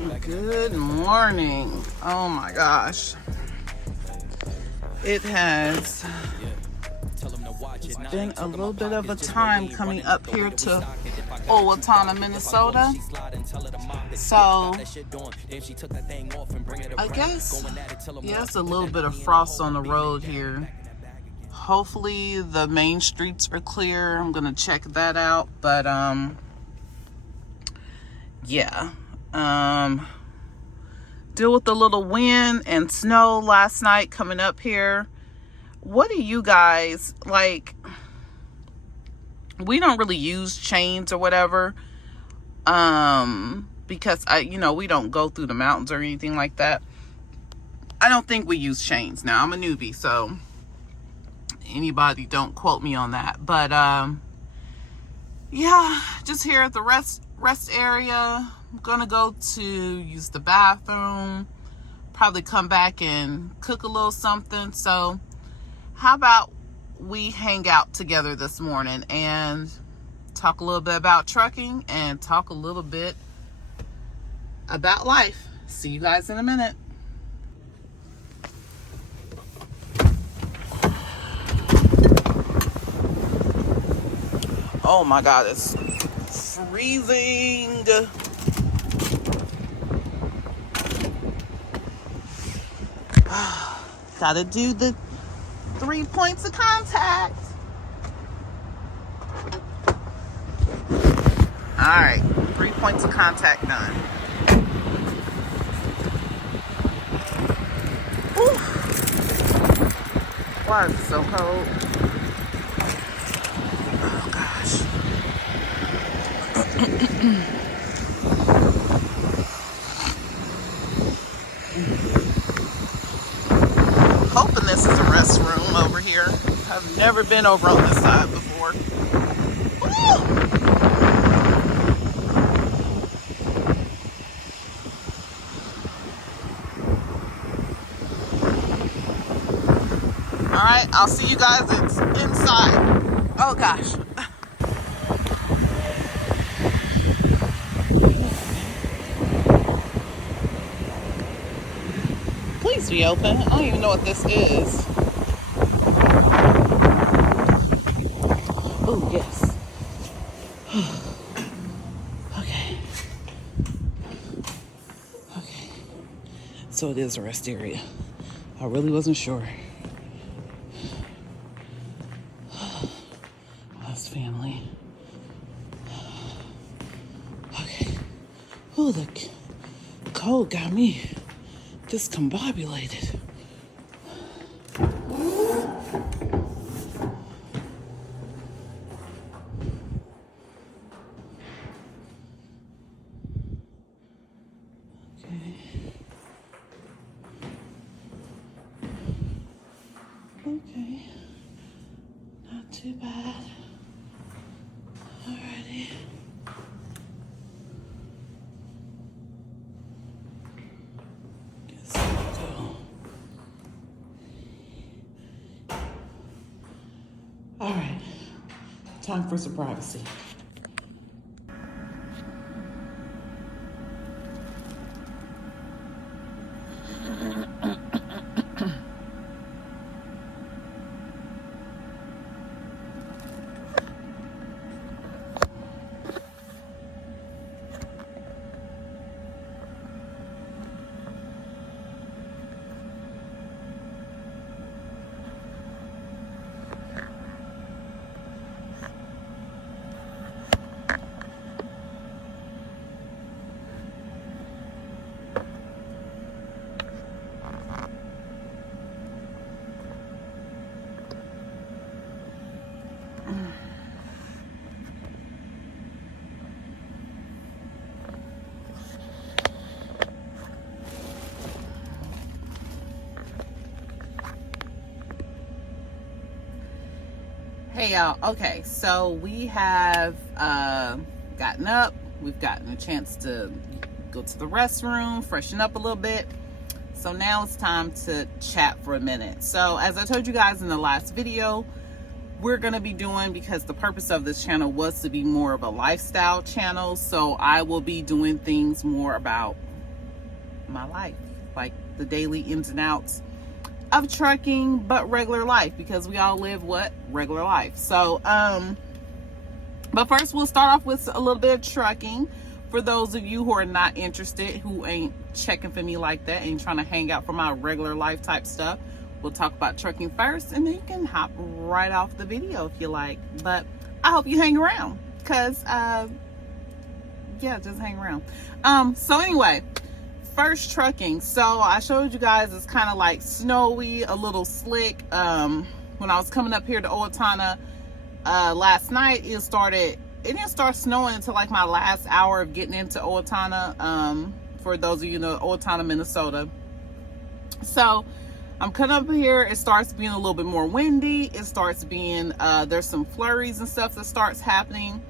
Good morning. Oh my gosh. It has been a little bit of a time coming up here to Owatonna, Minnesota. So I guess, yeah, it's a little bit of frost on the road here. Hopefully the main streets are clear. I'm gonna check that out. But yeah. Deal with the little wind and snow last night coming up here. What do you guys like? We don't really use chains or whatever, because we don't go through the mountains or anything like that. I don't think we use chains. Now I'm a newbie, so anybody don't quote me on that. But yeah, just here at the rest area. I'm gonna go to use the bathroom, probably come back and cook a little something. So how about we hang out together this morning and talk a little bit about trucking and talk a little bit about life. See you guys in a minute. Oh my God, it's freezing. Gotta do the 3 points of contact. All right, 3 points of contact done. Whew. Why is it so cold? Oh gosh. Hoping this is a restroom over here. I've never been over on this side before. Woo! All right, I'll see you guys inside. Oh gosh. Please be open. I don't even know what this is. Oh, yes. Okay. Okay. So it is a rest area. I really wasn't sure. That's family. Okay. Oh, the cold got me discombobulated. Okay. Not too bad. Alrighty. Guess I'll go. Alright. Time for some privacy. Hey y'all, okay, so we have gotten up. We've gotten a chance to go to the restroom, freshen up a little bit. So now it's time to chat for a minute. So as I told you guys in the last video, we're going to be doing, because the purpose of this channel was to be more of a lifestyle channel, so I will be doing things more about my life, like the daily ins and outs of trucking, but regular life, because we all live what? Regular life. So, but first we'll start off with a little bit of trucking. For those of you who are not interested, who ain't checking for me like that, ain't trying to hang out for my regular life type stuff, we'll talk about trucking first, and then you can hop right off the video if you like. But I hope you hang around, because, yeah, just hang around. So anyway, first trucking. So I showed you guys it's kind of like snowy, a little slick. When I was coming up here to Owatonna last night, it didn't start snowing until like my last hour of getting into Owatonna. For those of you who know, Owatonna, Minnesota. So I'm coming up here, it starts being a little bit more windy. It starts being, there's some flurries and stuff that starts happening.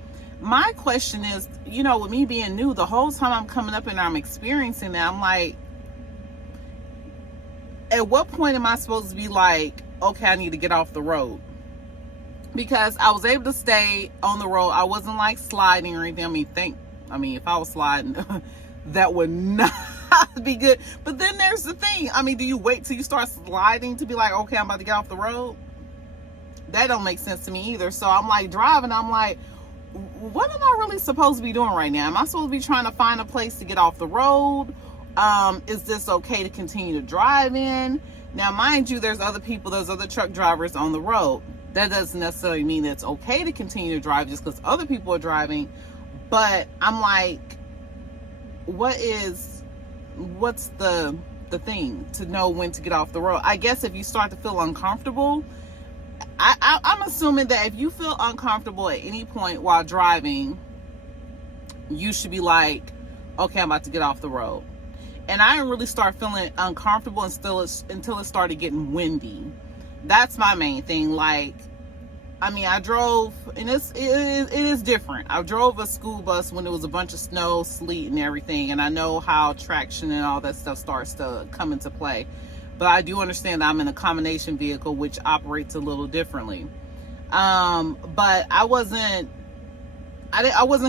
My question is, you know, with me being new, the whole time I'm coming up and I'm experiencing that, I'm like, at what point am I supposed to be like, okay, I need to get off the road? Because I was able to stay on the road. I wasn't like sliding or anything. I mean, if I was sliding, that would not be good. But then there's the thing. I mean, do you wait till you start sliding to be like, okay, I'm about to get off the road? That don't make sense to me either. So I'm like driving. I'm like, what am I really supposed to be doing right now? Am I supposed to be trying to find a place to get off the road? Is this okay to continue to drive in? Now, mind you, there's other truck drivers on the road. That doesn't necessarily mean that it's okay to continue to drive just because other people are driving. But I'm like, what's the thing to know when to get off the road? I guess if you start to feel uncomfortable, I'm assuming that if you feel uncomfortable at any point while driving, you should be like, okay, I'm about to get off the road. And I didn't really start feeling uncomfortable until it started getting windy. That's my main thing. Like, I mean, I drove, and it is different. I drove a school bus when there was a bunch of snow, sleet, and everything, and I know how traction and all that stuff starts to come into play. But I do understand that I'm in a combination vehicle, which operates a little differently. But I wasn't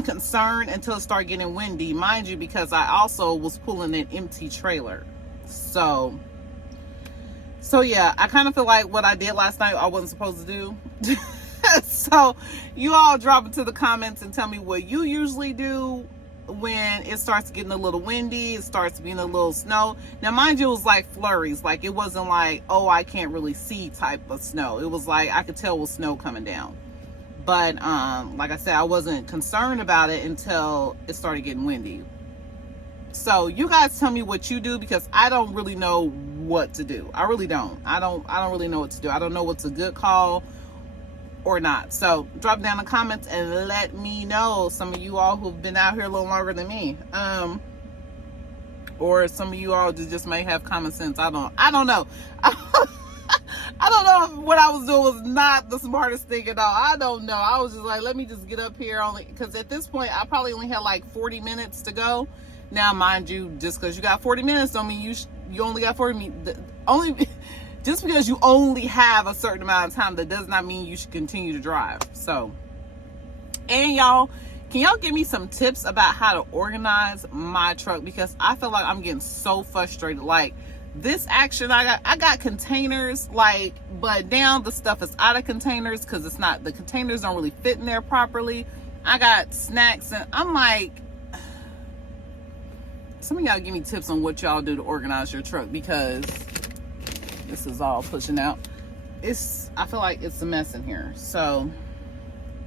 concerned until it started getting windy, mind you, because I also was pulling an empty trailer. So yeah, I kind of feel like what I did last night, I wasn't supposed to do. So you all drop into the comments and tell me what you usually do when it starts getting a little windy, it starts being a little snow. Now, mind you, it was like flurries. Like, it wasn't like, oh, I can't really see type of snow. It was like, I could tell with snow coming down. But, like I said, I wasn't concerned about it until it started getting windy. So you guys tell me what you do, because I don't really know what to do. I really don't. I don't really know what to do. I don't know what's a good call or not. So drop down in the comments and let me know. Some of you all who've been out here a little longer than me, or some of you all just may have common sense. I don't know. I don't know if what I was doing was not the smartest thing at all. I don't know. I was just like, let me just get up here, only because at this point I probably only had like 40 minutes to go. Now, mind you, just because you got 40 minutes don't mean you only got 40 minutes. Just because you only have a certain amount of time, that does not mean you should continue to drive. So, and y'all, can y'all give me some tips about how to organize my truck? Because I feel like I'm getting so frustrated. Like, this action, I got containers, like, but now the stuff is out of containers because the containers don't really fit in there properly. I got snacks, and I'm like, some of y'all give me tips on what y'all do to organize your truck, because this is all pushing out. I feel like it's a mess in here. So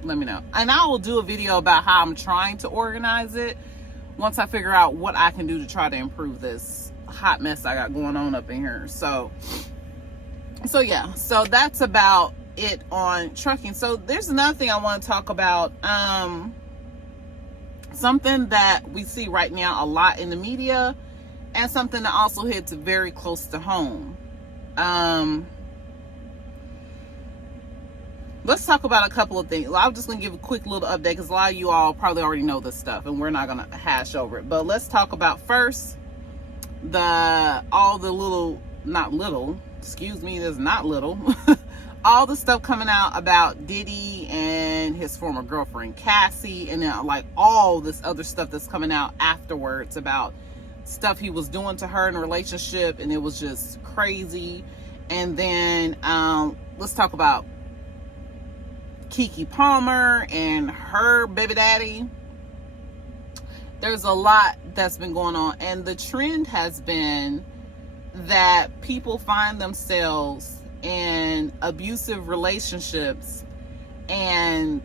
let me know. And I will do a video about how I'm trying to organize it once I figure out what I can do to try to improve this hot mess I got going on up in here. So yeah, so that's about it on trucking. So there's another thing I want to talk about. Something that we see right now a lot in the media, and something that also hits very close to home. Let's talk about a couple of things. I'm just going to give a quick little update because a lot of you all probably already know this stuff and we're not going to hash over it. But let's talk about first all the coming out about Diddy and his former girlfriend Cassie, and then like all this other stuff that's coming out afterwards about stuff he was doing to her in a relationship, and it was just crazy. And then let's talk about Keke Palmer and her baby daddy. There's a lot that's been going on, and the trend has been that people find themselves in abusive relationships, and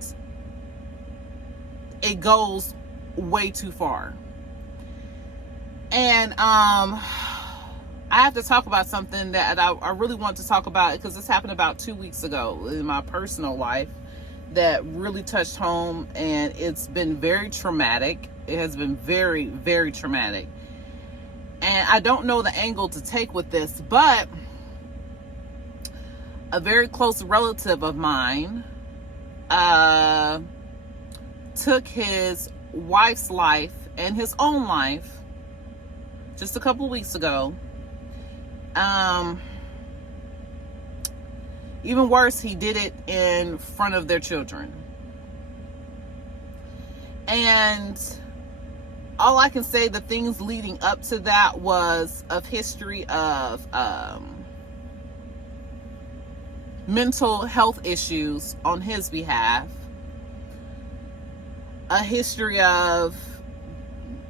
it goes way too far. And I have to talk about something that I really want to talk about, because this happened about 2 weeks ago in my personal life that really touched home, and it's been very traumatic. It has been very, very traumatic. And I don't know the angle to take with this, but a very close relative of mine took his wife's life and his own life just a couple of weeks ago. Even worse, he did it in front of their children. And all I can say, the things leading up to that was of history of mental health issues on his behalf, a history of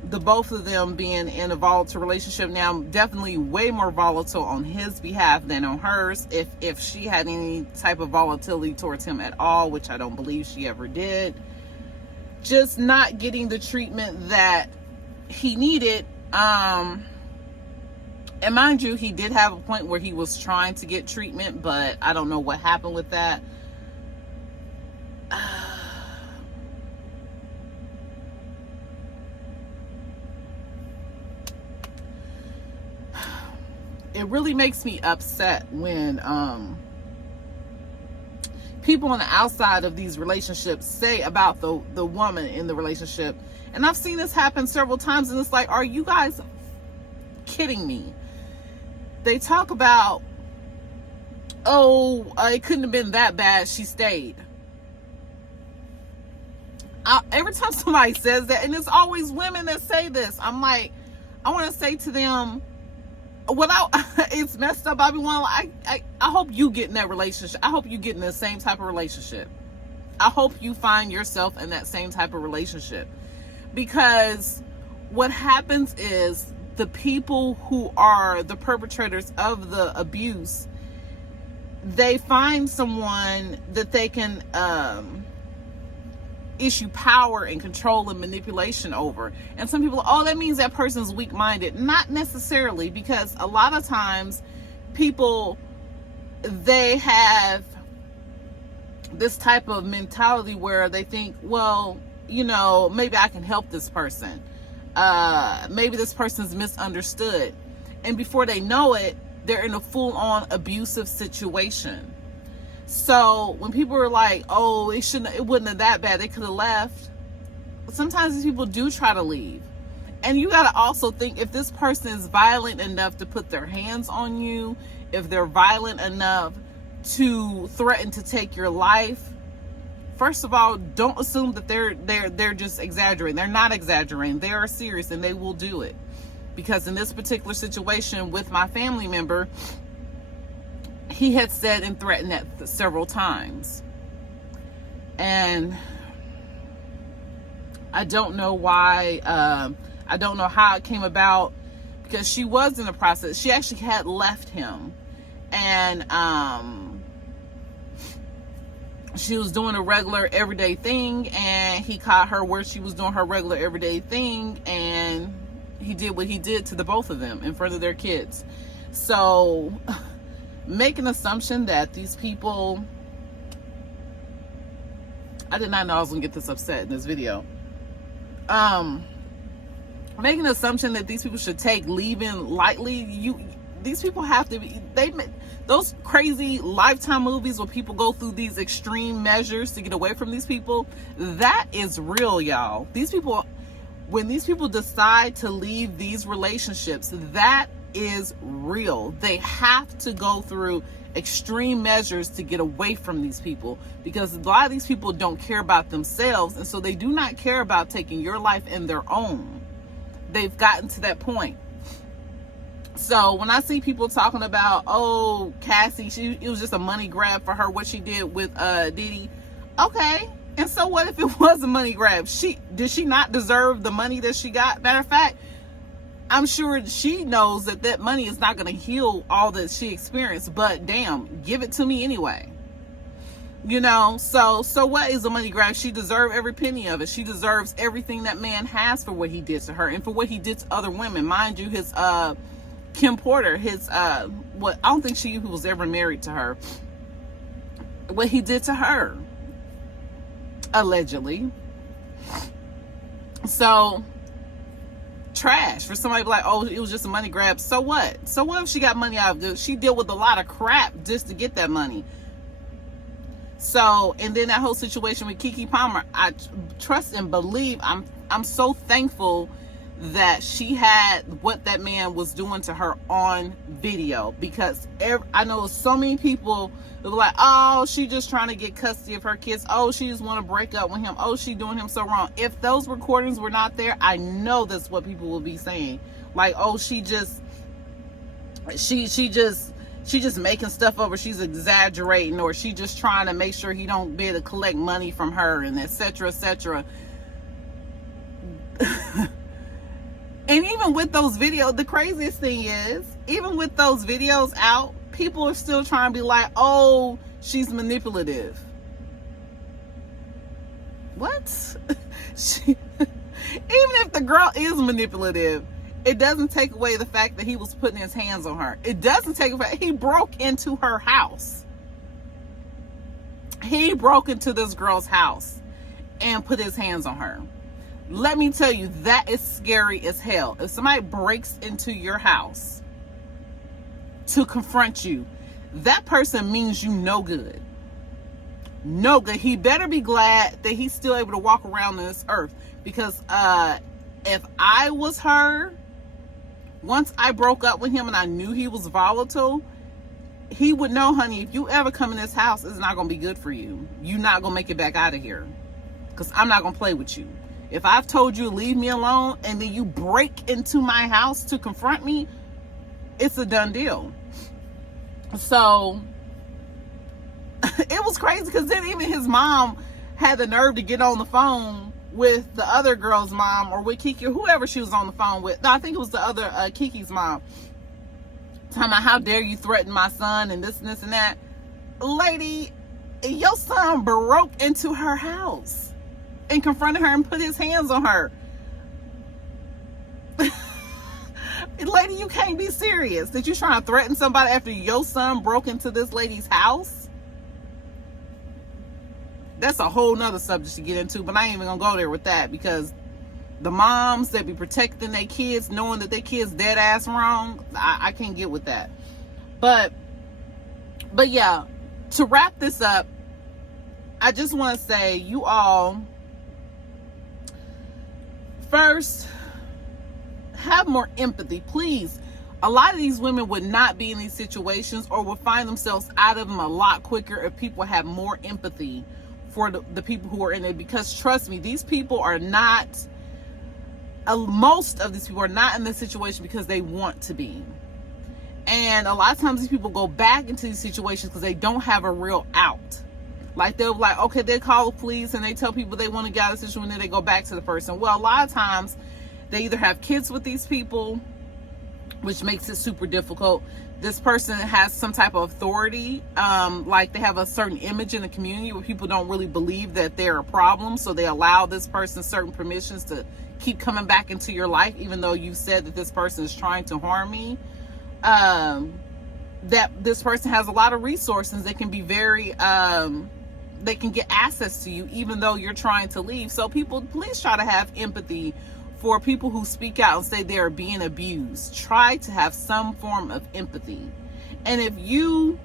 the both of them being in a volatile relationship. Now, definitely way more volatile on his behalf than on hers, if she had any type of volatility towards him at all, which I don't believe she ever did. Just not getting the treatment that he needed. And mind you, he did have a point where he was trying to get treatment, but I don't know what happened with that. It really makes me upset when people on the outside of these relationships say about the woman in the relationship. And I've seen this happen several times, and it's like, are you guys kidding me? They talk about, it couldn't have been that bad, she stayed. Every time somebody says that, and it's always women that say this, I'm like, I want to say to them, it's messed up. I hope you get in that relationship. I hope you get in the same type of relationship. I hope you find yourself in that same type of relationship. Because what happens is, the people who are the perpetrators of the abuse, they find someone that they can issue power and control and manipulation over. And some people, that means that person's weak-minded. Not necessarily, because a lot of times people, they have this type of mentality where they think, maybe I can help this person. Maybe this person's misunderstood. And before they know it, they're in a full-on abusive situation. So when people are like, it wouldn't have that bad, they could have left. Sometimes these people do try to leave. And you got to also think, if this person is violent enough to put their hands on you, if they're violent enough to threaten to take your life, first of all, don't assume that they're just exaggerating. They're not exaggerating. They are serious, and they will do it. Because in this particular situation with my family member, he had said and threatened that several times. And I don't know why, I don't know how it came about, because she was in the process. She actually had left him, and she was doing a regular everyday thing, and he caught her where she was doing her regular everyday thing, and he did what he did to the both of them in front of their kids. So make an assumption that these people, I did not know I was gonna get this upset in this video. Making an assumption that these people should take leaving lightly. These people have to be, those crazy Lifetime movies where people go through these extreme measures to get away from these people, that is real, y'all. These people, when these people decide to leave these relationships, that is real. They have to go through extreme measures to get away from these people, because a lot of these people don't care about themselves, and so they do not care about taking your life in their own. they've gotten to that point. So when I see people talking about, oh, Cassie, it was just a money grab for her, what she did with Diddy. Okay, and so what if it was a money grab? Did she not deserve the money that she got? Matter of fact, I'm sure she knows that money is not going to heal all that she experienced, but damn, give it to me anyway. You know, so what is a money grab? She deserves every penny of it. She deserves everything that man has for what he did to her and for what he did to other women. Mind you, his Kim Porter, his I don't think she was ever married to her. What he did to her, allegedly. So trash for somebody to be like, oh, it was just a money grab. So what? So what if she got money out of it? She dealt with a lot of crap just to get that money. So, and then that whole situation with Keke Palmer, I trust and believe, I'm so thankful that she had what that man was doing to her on video, because I know so many people that were like, oh, she just trying to get custody of her kids. Oh, she just want to break up with him. Oh, she doing him so wrong. If those recordings were not there, I know that's what people will be saying. Like, oh, she just making stuff up, or she's exaggerating, or she just trying to make sure he don't be able to collect money from her, and etc., etc. And even with those videos, the craziest thing is, even with those videos out, people are still trying to be like, oh, she's manipulative. What? Even if the girl is manipulative, it doesn't take away the fact that he was putting his hands on her. It doesn't take away. He broke into her house. He broke into this girl's house and put his hands on her. Let me tell you, that is scary as hell. If somebody breaks into your house to confront you, that person means you no good. No good. He better be glad that he's still able to walk around on this earth. Because if I was her, once I broke up with him and I knew he was volatile, he would know, honey, if you ever come in this house, it's not going to be good for you. You're not going to make it back out of here. Because I'm not going to play with you. If I've told you to leave me alone and then you break into my house to confront me, it's a done deal. So it was crazy, because then even his mom had the nerve to get on the phone with the other girl's mom, or with Keke, or whoever she was on the phone with. No, I think it was the other Keke's mom. Talking about, how dare you threaten my son and this and this and that. Lady, your son broke into her house and confronted her and put his hands on her. Lady, you can't be serious that you trying to threaten somebody after your son broke into this lady's house. That's a whole nother subject to get into, but I ain't even gonna go there with that, because the moms that be protecting their kids knowing that their kids dead ass wrong, I can't get with that. But yeah, to wrap this up, I just want to say, you all, first, have more empathy, please. A lot of these women would not be in these situations, or would find themselves out of them a lot quicker if people had more empathy for the people who are in it. Because trust me, these people are not, most of these people are not in this situation because they want to be. And a lot of times these people go back into these situations because they don't have a real out. Like, they'll be like, okay, they call the police and they tell people they want to get out of the situation, and then they go back to the person. Well, a lot of times they either have kids with these people, which makes it super difficult. This person has some type of authority, like they have a certain image in the community where people don't really believe that they're a problem, so they allow this person certain permissions to keep coming back into your life, even though you said that this person is trying to harm me. That this person has a lot of resources. They can be very, they can get access to you even though you're trying to leave. So people, please try to have empathy for people who speak out and say they are being abused. Try to have some form of empathy. And if you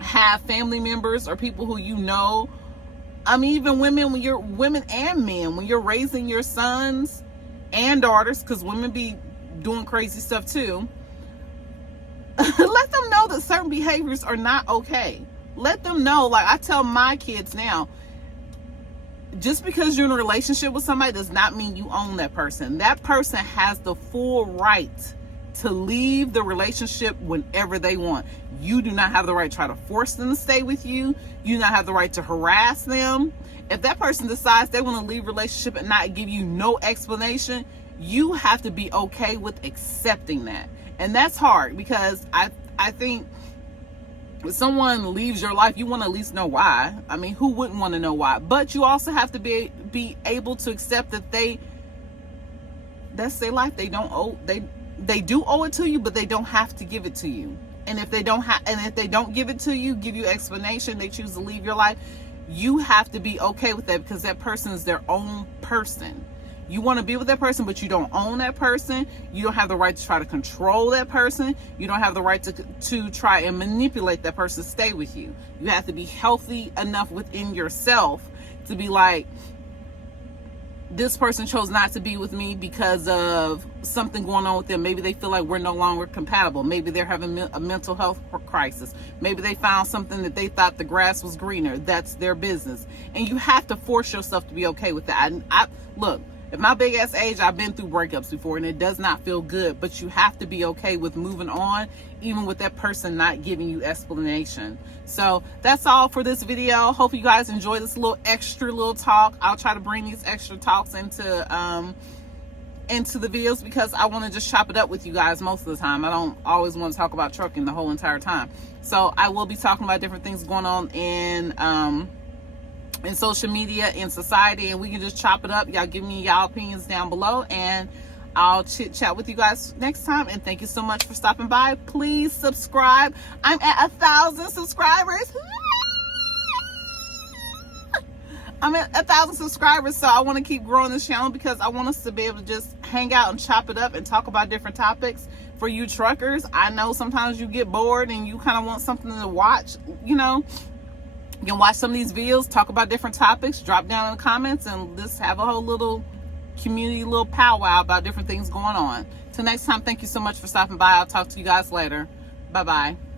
have family members or people who you know, I mean, even women, when you're women and men, when you're raising your sons and daughters, because women be doing crazy stuff too, let them know that certain behaviors are not okay. Let them know. Like, I tell my kids now, just because you're in a relationship with somebody does not mean you own that person. That person has the full right to leave the relationship whenever they want. You do not have the right to try to force them to stay with you. You do not have the right to harass them. If that person decides they want to leave a relationship and not give you no explanation, you have to be okay with accepting that. And that's hard, because I think when someone leaves your life, you want to at least know why. I mean, who wouldn't want to know why? But you also have to be able to accept that that's their life. They don't owe, they do owe it to you, but they don't have to give it to you. And if they don't give it to you, give you explanation, they choose to leave your life, you have to be okay with that, because that person is their own person. You want to be with that person, but you don't own that person. You don't have the right to try to control that person. You don't have the right to try and manipulate that person to stay with you. You have to be healthy enough within yourself to be like, this person chose not to be with me because of something going on with them. Maybe they feel like we're no longer compatible. Maybe they're having a mental health crisis. Maybe they found something that they thought the grass was greener. That's their business. And you have to force yourself to be okay with that. Look, at my big ass age, I've been through breakups before, and it does not feel good, but you have to be okay with moving on, even with that person not giving you explanation. So that's all for this video. Hope you guys enjoy this extra talk. I'll try to bring these extra talks into the videos, because I want to just chop it up with you guys most of the time. I don't always want to talk about trucking the whole entire time. So I will be talking about different things going on in social media, in society, and we can just chop it up. Y'all give me y'all opinions down below, and I'll chit chat with you guys next time. And thank you so much for stopping by. Please subscribe. I'm at 1,000 subscribers. I'm at 1,000 subscribers, so I want to keep growing this channel, because I want us to be able to just hang out and chop it up and talk about different topics. For you truckers, I know sometimes you get bored and you kind of want something to watch, you know. You can watch some of these videos, talk about different topics, drop down in the comments, and just have a whole little community, little powwow about different things going on. Till next time, thank you so much for stopping by. I'll talk to you guys later. Bye-bye.